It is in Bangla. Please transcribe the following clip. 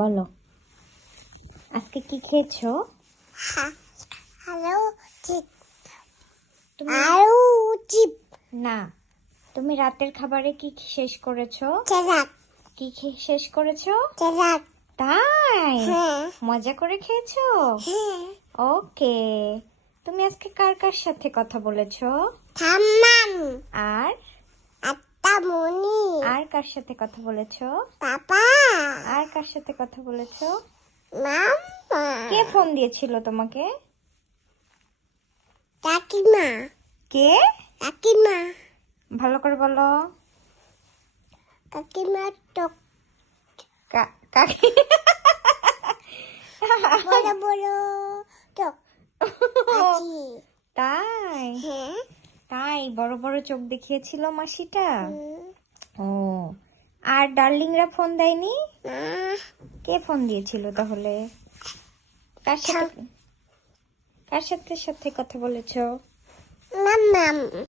বলো আজকে কি খেয়েছো? আলু চিপ তুমি আলু চিপ না, তুমি রাতের খাবারে কি শেষ করেছো? চালাক কি শেষ করেছো? চালাক তাই হ্যাঁ মজা করে খেয়েছো? হ্যাঁ ওকে। তুমি আজকে কার কার সাথে কথা বলেছো? থাম্মাম আর আত্তা মনি আর কার সাথে কথা বলেছো? পাপা আর কার সাথে কথা বলেছো? মাম্মা কে ফোন দিয়েছিল তোমাকে? কাকিমা কে? কাকিমা ভালো করে বলো। কাকিমা টক কাকি বড় বড় টক আছে তাই হ্যাঁ তাই বড় বড় চোখ দেখিয়েছিল মাসিটা। হুম, ও, আর ডার্লিংরা ফোন দেয়নি? না কে ফোন দিয়েছিল তাহলে? কার সাথে কার সাথে সাথে কথা বলেছো? মাম্মাম